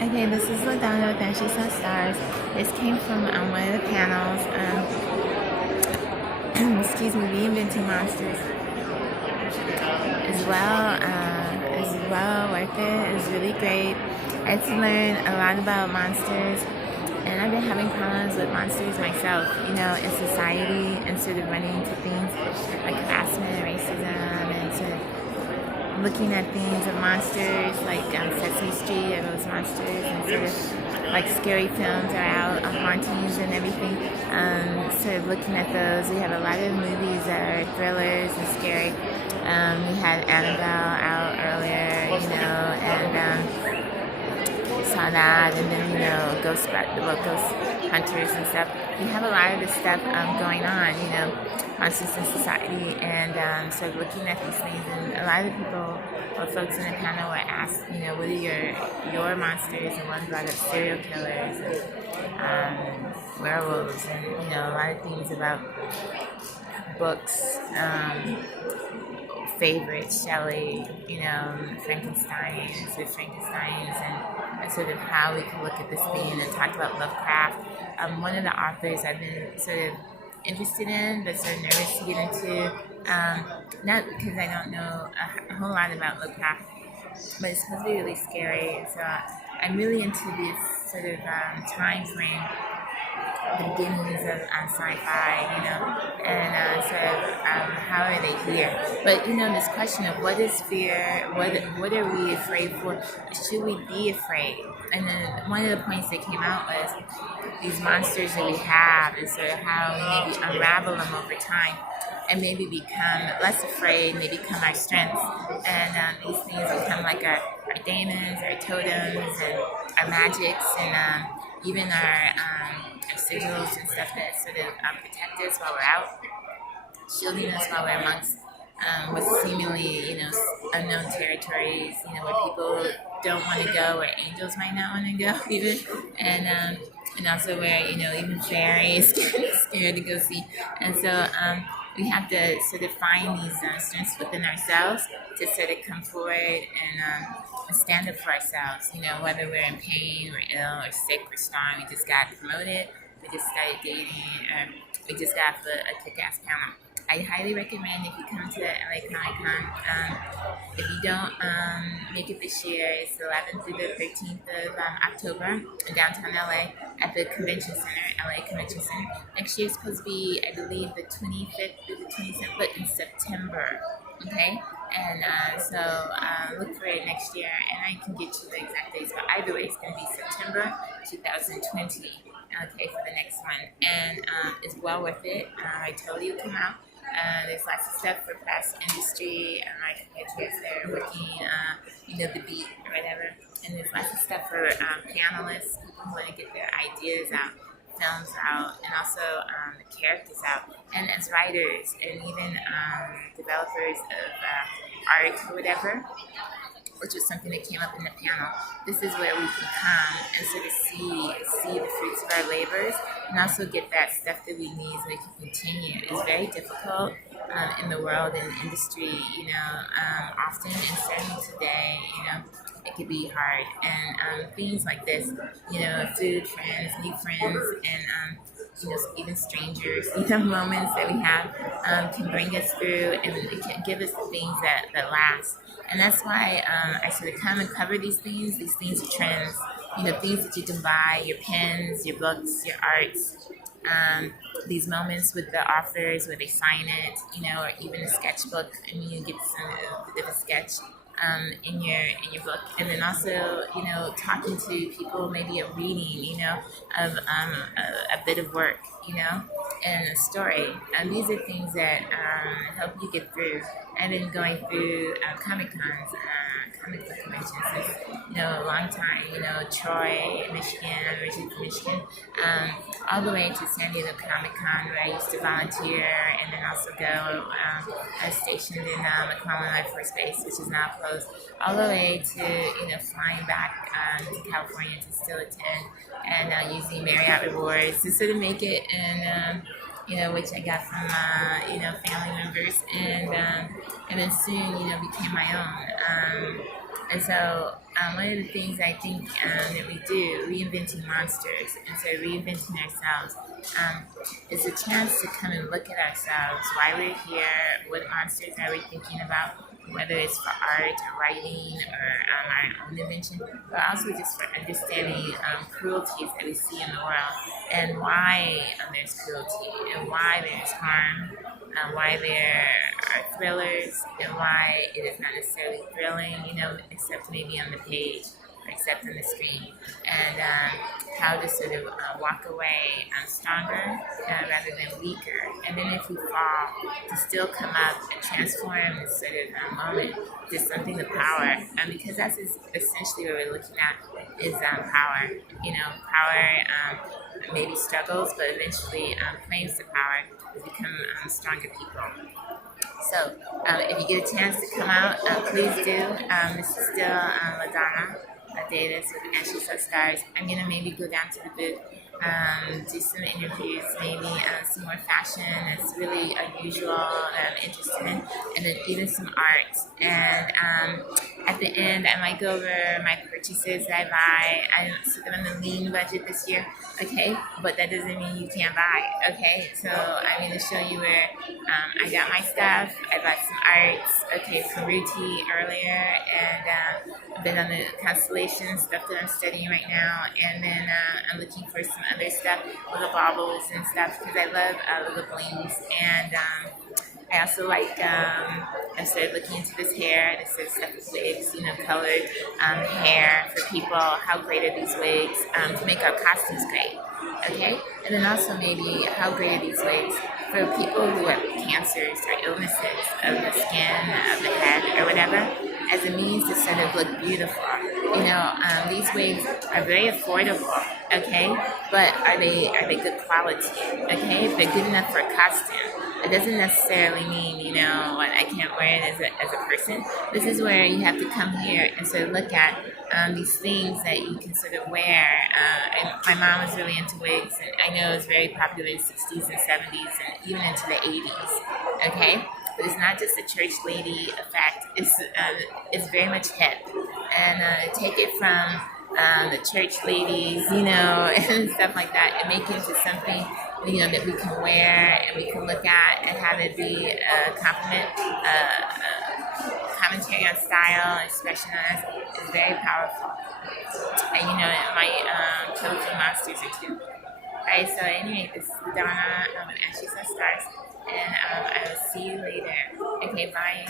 Okay, this is LaDonna with And She Saw Stars. This came from one of the panels. Excuse me, Reinventing Monsters. As well worth it. It's really great. I had to learn a lot about monsters, and I've been having problems with monsters myself. In society, and sort of running into things like harassment, racism, and sort of looking at things of monsters like Sesame Street and those monsters, and sort of like scary films are out, hauntings and everything. Sort of looking at those. We have a lot of movies that are thrillers and scary. We had Annabelle out earlier, and saw that, and then ghost hunters and stuff. We have a lot of this stuff going on, monsters in society, and so looking at these things, and a lot of the people or folks in the panel were asked, what are your monsters, and one brought up serial killers and werewolves, and a lot of things about books. Favorites, Shelley, Frankenstein's, and sort of how we can look at this thing, and talk about Lovecraft. One of the authors I've been sort of interested in, but sort of nervous to get into, not because I don't know a whole lot about Lovecraft, but it's supposed to be really scary. So I'm really into this sort of time frame, the beginnings of sci-fi, and how are they here? But this question of what is fear, what are we afraid for? Should we be afraid? And then one of the points that came out was these monsters that we have, and sort of how we maybe unravel them over time, and maybe become less afraid, maybe become our strengths, and these things become like our daemons, our totems, and our magics, and even our sigils and stuff that sort of protect us while we're out, shielding us while we're amongst with seemingly, unknown territories, where people don't want to go, where angels might not want to go even, and also where, even fairies get scared to go see. And so we have to sort of find these strengths within ourselves to sort of come forward and stand up for ourselves, whether we're in pain, we're ill, or sick, or strong, we just got promoted, we just started dating, or we just got a kick-ass panel. I highly recommend, if you come to LA Comic Con, if you don't make it this year, it's the 11th through the 13th of October in downtown LA at the Convention Center, LA Convention Center. Next year is supposed to be, I believe, the 25th through the 27th, but in September, okay? And so look for it next year, and I can get you the exact dates, but either way, it's going to be September 2020, okay, for the next one. And it's well worth it. I totally will come out. There's lots of stuff for press, industry, my compatriots that are working, the beat or whatever. And there's lots of stuff for panelists, people who want to get their ideas out, films out, and also the characters out. And as writers, and even developers of art or whatever, which was something that came up in the panel. This is where we can come and sort of see the fruits of our labors, and also get that stuff that we need so we can continue. It's very difficult in the world and industry, often, and certainly today, it could be hard. And things like this, food, friends, new friends, and even strangers, moments that we have can bring us through, and it can give us the things that last. And that's why I sort of come and cover these things are trends, things that you can buy, your pens, your books, your arts, these moments with the authors where they sign it, or even a sketchbook, and you get some bit of a sketch in your book, and then also talking to people, maybe a reading of a bit of work, and a story. And these are things that help you get through. I've been going through comic cons, comic book conventions since a long time. Troy, Michigan, I'm originally from Michigan, all the way to San Diego Comic Con, where I used to volunteer, and then also go. I was stationed in McClellan Air Force Base, which is now closed, all the way to flying back to California to still attend, and using Marriott rewards to sort of make it, and which I got from family members, and then soon became my own. And so one of the things I think that we do, reinventing monsters, instead of reinventing ourselves, is a chance to come and look at ourselves, why we're here, what monsters are we thinking about, whether it's for art or writing or our own invention, but also just for understanding cruelties that we see in the world and why there's cruelty and why there's harm, why there are thrillers and why it is not necessarily thrilling, except maybe on the page or except on the screen, and how to sort of walk away stronger rather than weaker. And then if we fall, to still come up and transform this sort of moment to something of power, because that's essentially what we're looking at is power. Power maybe struggles, but eventually claims the power to become stronger people. So, if you get a chance to come out, please do. This is still LaDonna Davis with Ashes of Stars. I'm going to maybe go down to the booth, do some interviews, maybe some more fashion that's really unusual that I'm interested in, and then even some art. And at the end, I might go over my purchases that I buy. I'm sort of on the lean budget this year, okay? But that doesn't mean you can't buy, okay? So I'm going to show you where I got my stuff. I bought some arts, okay, some Ruti earlier, and I've been on the constellation stuff that I'm studying right now, and then I'm looking for some other stuff, little baubles and stuff, because I love little blings, and I also like, I started looking into this hair, this is stuff with wigs, colored hair for people. How great are these wigs to make our costumes great, okay? And then also maybe how great are these wigs for people who have cancers or illnesses of the skin, of the head, or whatever, as a means to sort of look beautiful. These wigs are very affordable, okay? But are they good quality, okay? If they're good enough for a costume, it doesn't necessarily mean, what I can't wear it as a person. This is where you have to come here and sort of look at these things that you can sort of wear. And my mom was really into wigs, and I know it was very popular in the 60s and 70s and even into the 80s, okay? But it's not just a church lady effect. It's very much hip. And take it from the church ladies, and stuff like that, and make it into something, that we can wear and we can look at and have it be a compliment, commentary on style, expression on us is very powerful. And it might kill a few monsters or two. Alright, so anyway, this is Donna with Ashes of Stars, and I will see you later. Okay, bye.